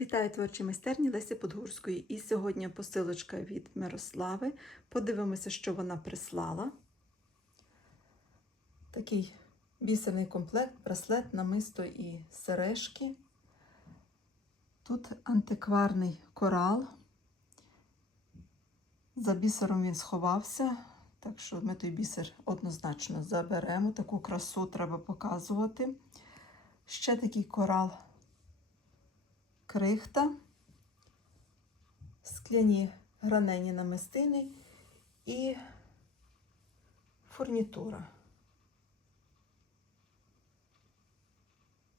Вітаю творчі майстерні Лесі Подгурської. І сьогодні посилочка від Мирослави. Подивимося, що вона прислала. Такий бісерний комплект, браслет, намисто і сережки. Тут антикварний корал. За бісером він сховався, так що ми той бісер однозначно заберемо. Таку красу треба показувати. Ще такий корал крихта, скляні гранені намистини і фурнітура.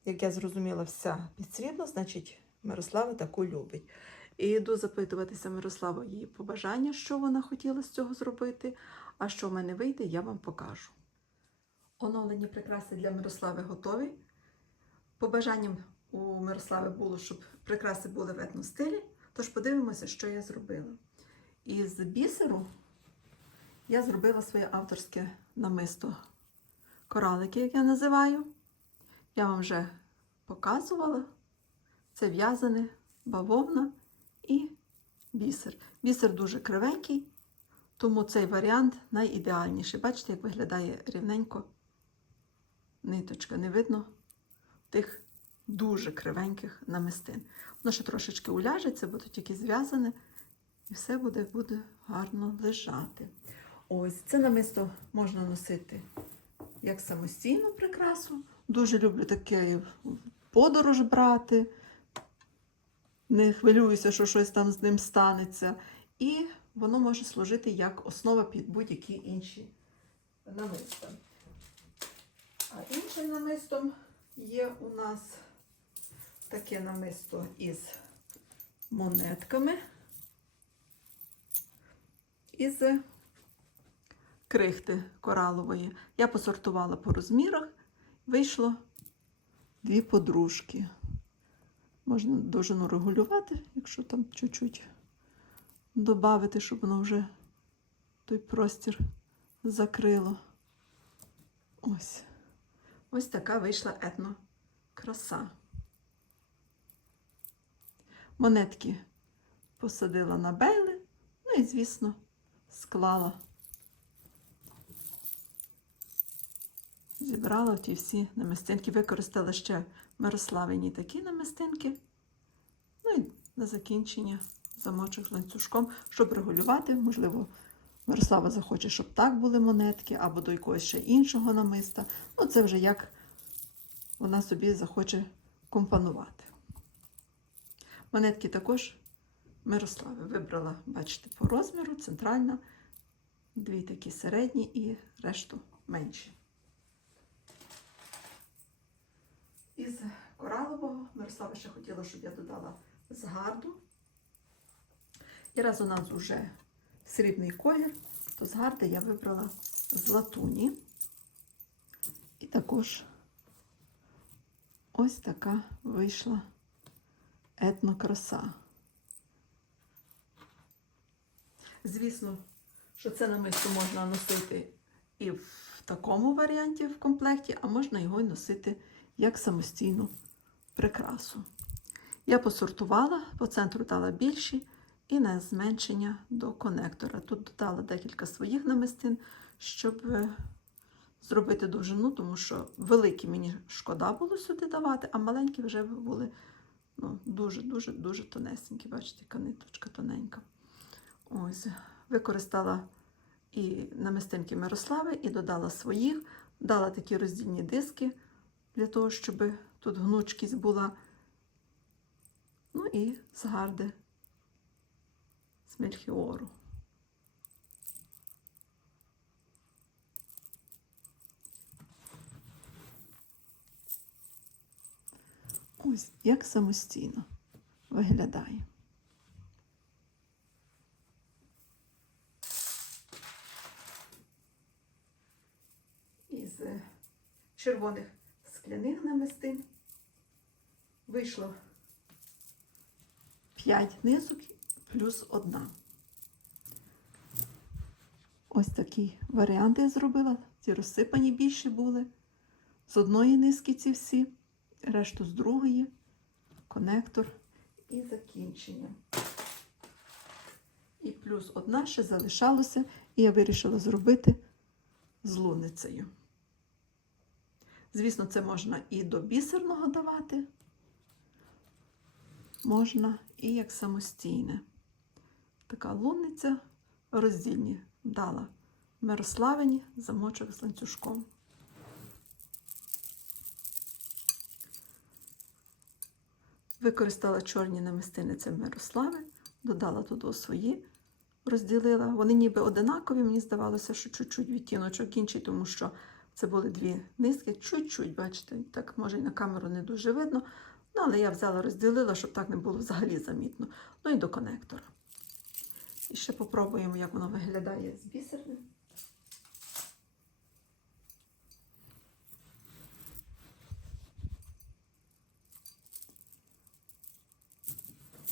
Як я зрозуміла, вся підсрібна, значить, Мирослава таку любить. І йду запитуватися Мирославу її побажання, що вона хотіла з цього зробити. А що в мене вийде, я вам покажу. Оновлені прикраси для Мирослави готові. Побажанням у Мирослави було, щоб прикраси були в етностилі. Тож подивимося, що я зробила. Із бісеру я зробила своє авторське намисто коралики, як я називаю. Я вам вже показувала. Це в'язане, бавовна і бісер. Бісер дуже кривенький, тому цей варіант найідеальніший. Бачите, як виглядає рівненько ниточка. Не видно тих дуже кривеньких намистин. Воно ще трошечки уляжеться, буде тільки зв'язане, і все буде, буде гарно лежати. Ось це намисто можна носити як самостійну прикрасу. Дуже люблю таке подорож брати. Не хвилююся, що щось там з ним станеться. І воно може служити як основа під будь-які інші намиста. А іншим намистом є у нас таке намисто із монетками, із крихти коралової. Я посортувала по розмірах, вийшло дві подружки. Можна довжину регулювати, якщо там чуть-чуть додати, щоб воно вже той простір закрило. Ось. Ось така вийшла етно краса. Монетки посадила на бейли, ну і, звісно, склала. Зібрала ті всі намистинки, використала ще Мирославині такі намистинки. Ну і на закінчення замочок ланцюжком, щоб регулювати. Можливо, Мирослава захоче, щоб так були монетки, або до якогось ще іншого намиста. Ну, це вже як вона собі захоче компонувати. Монетки також Мирослави вибрала, бачите, по розміру, центральна, дві такі середні і решту менші. Із коралового Мирослава ще хотіла, щоб я додала згарду. І раз у нас вже срібний колір, то з гарди я вибрала з латуні. І також ось така вийшла етнокраса. Звісно, що це намисто можна носити і в такому варіанті в комплекті, а можна його й носити як самостійну прикрасу. Я посортувала, по центру дала більші і на зменшення до конектора. Тут додала декілька своїх намистин, щоб е, зробити довжину, тому що великі мені шкода було сюди давати, а маленькі вже були ну, дуже-дуже-дуже тонесенькі. Бачите, яка ниточка тоненька. Ось, використала і намистинки Мирослави, і додала своїх, дала такі роздільні диски для того, щоб тут гнучкість була. Ну і згарди з мельхіору. Як самостійно виглядає. Із е, червоних скляних намистин вийшло 5 низок плюс одна. Ось такий варіант я зробила. Ці розсипані більше були. З одної низки ці всі, решту з другої, конектор і закінчення. І плюс одна ще залишалося, і я вирішила зробити з луницею. Звісно, це можна і до бісерного давати, можна і як самостійне. Така лунниця роздільні дала Мирославині замочок з ланцюжком. Використала чорні намистини це Мирослави, додала туди свої, розділила. Вони ніби одинакові, мені здавалося, що чуть-чуть відтіночок інший, тому що це були дві низки, чуть-чуть, бачите, так може і на камеру не дуже видно. Ну, але я взяла, розділила, щоб так не було взагалі замітно. Ну і до конектора. І ще попробуємо, як воно виглядає з бісерним.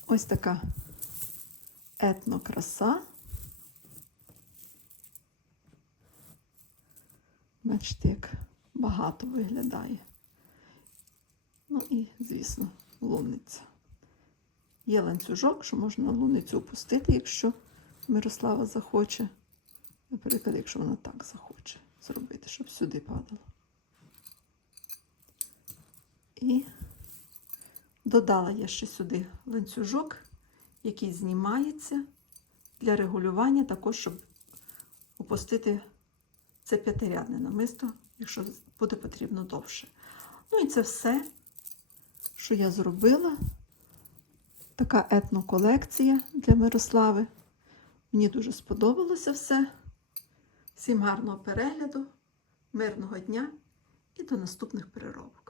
Ось така етнокраса. Бачите, як багато виглядає. Ну і, звісно, луниця. Є ланцюжок, що можна луницю опустити, якщо Мирослава захоче. Наприклад, якщо вона так захоче зробити, щоб сюди падало. І додала я ще сюди ланцюжок, який знімається для регулювання, також, щоб опустити це п'ятирядне намисто, якщо буде потрібно довше. Ну і це все, що я зробила. Така етноколекція для Мирослави. Мені дуже сподобалося все. Всім гарного перегляду, мирного дня і до наступних переробок.